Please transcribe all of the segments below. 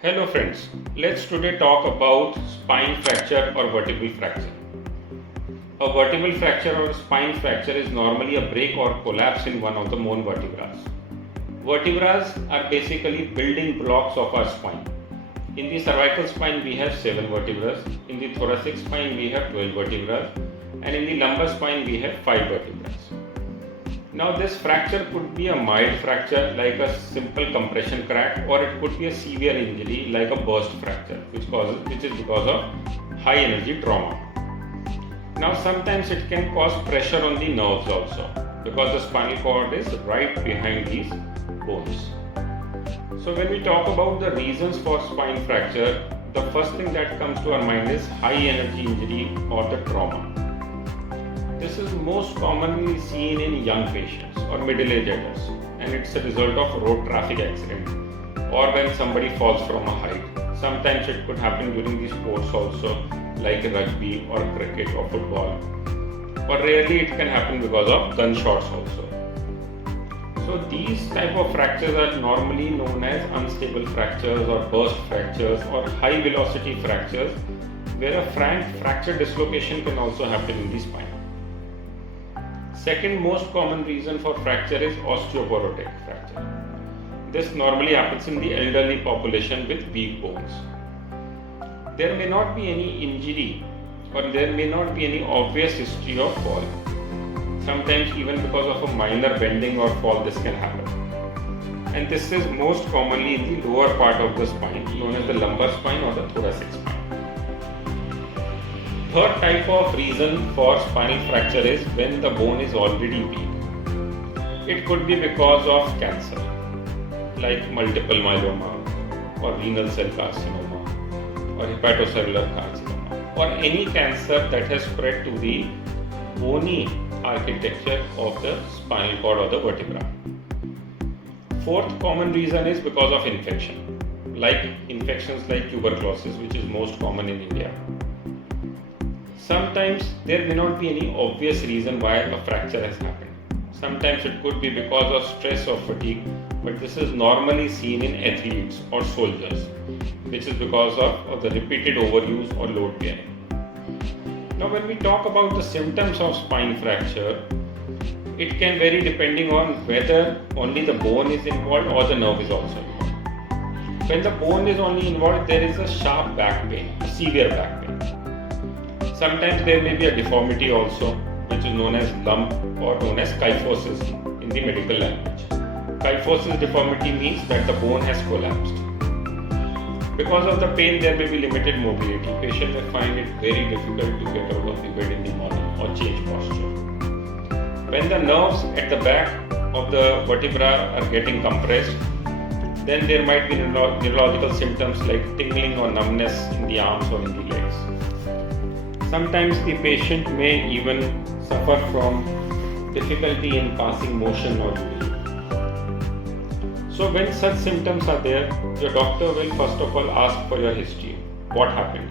Hello friends, let's today talk about spine fracture or vertebral fracture. A vertebral fracture or spine fracture is normally a break or collapse in one of the bone vertebrae. Vertebrae are basically building blocks of our spine. In the cervical spine we have 7 vertebrae, in the thoracic spine we have 12 vertebrae, and in the lumbar spine we have 5 vertebrae. Now this fracture could be a mild fracture like a simple compression crack, or it could be a severe injury like a burst fracture which is because of high energy trauma. Now sometimes it can cause pressure on the nerves also because the spinal cord is right behind these bones. So when we talk about the reasons for spine fracture, the first thing that comes to our mind is high energy injury or the trauma. This is most commonly seen in young patients or middle-aged adults, and it's a result of road traffic accident or when somebody falls from a height. Sometimes it could happen during the sports also, like rugby or cricket or football, or rarely it can happen because of gunshots also. So these type of fractures are normally known as unstable fractures or burst fractures or high velocity fractures, where a fracture dislocation can also happen in the spine. Second most common reason for fracture is osteoporotic fracture. This normally happens in the elderly population with weak bones. There may not be any injury or there may not be any obvious history of fall. Sometimes even because of a minor bending or fall this can happen. And this is most commonly in the lower part of the spine, known as the lumbar spine or the thoracic spine. Third type of reason for spinal fracture is when the bone is already weak. It could be because of cancer, like multiple myeloma or renal cell carcinoma or hepatocellular carcinoma, or any cancer that has spread to the bony architecture of the spinal cord or the vertebra. Fourth common reason is because of infection, like infections like tuberculosis, which is most common in India. Sometimes there may not be any obvious reason why a fracture has happened. Sometimes it could be because of stress or fatigue, but this is normally seen in athletes or soldiers, which is because of the repeated overuse or load bearing. Now when we talk about the symptoms of spine fracture, it can vary depending on whether only the bone is involved or the nerve is also involved. When the bone is only involved, there is a sharp back pain, a severe back pain. Sometimes there may be a deformity also, which is known as lump or known as kyphosis in the medical language. Kyphosis deformity means that the bone has collapsed. Because of the pain, there may be limited mobility. Patient may find it very difficult to get out of the bed in the morning or change posture. When the nerves at the back of the vertebra are getting compressed, then there might be neurological symptoms like tingling or numbness in the arms or in the legs. Sometimes the patient may even suffer from difficulty in passing motion or urine. So when such symptoms are there, your doctor will first of all ask for your history. What happened?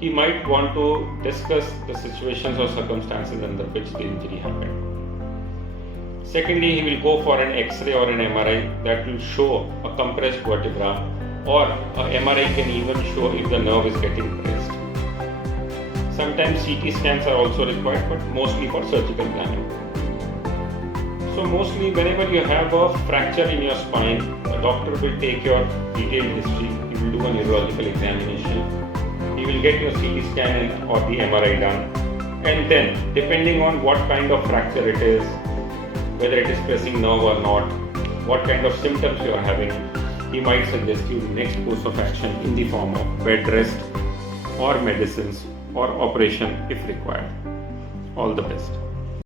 He might want to discuss the situations or circumstances under which the injury happened. Secondly, he will go for an X-ray or an MRI that will show a compressed vertebra, or a MRI can even show if the nerve is getting pressed. Sometimes CT scans are also required, but mostly for surgical planning. So mostly whenever you have a fracture in your spine, the doctor will take your detailed history, he will do a neurological examination, he will get your CT scan or the MRI done, and then depending on what kind of fracture it is, whether it is pressing nerve or not, what kind of symptoms you are having, he might suggest you the next course of action in the form of bed rest or medicines or operation if required. All the best.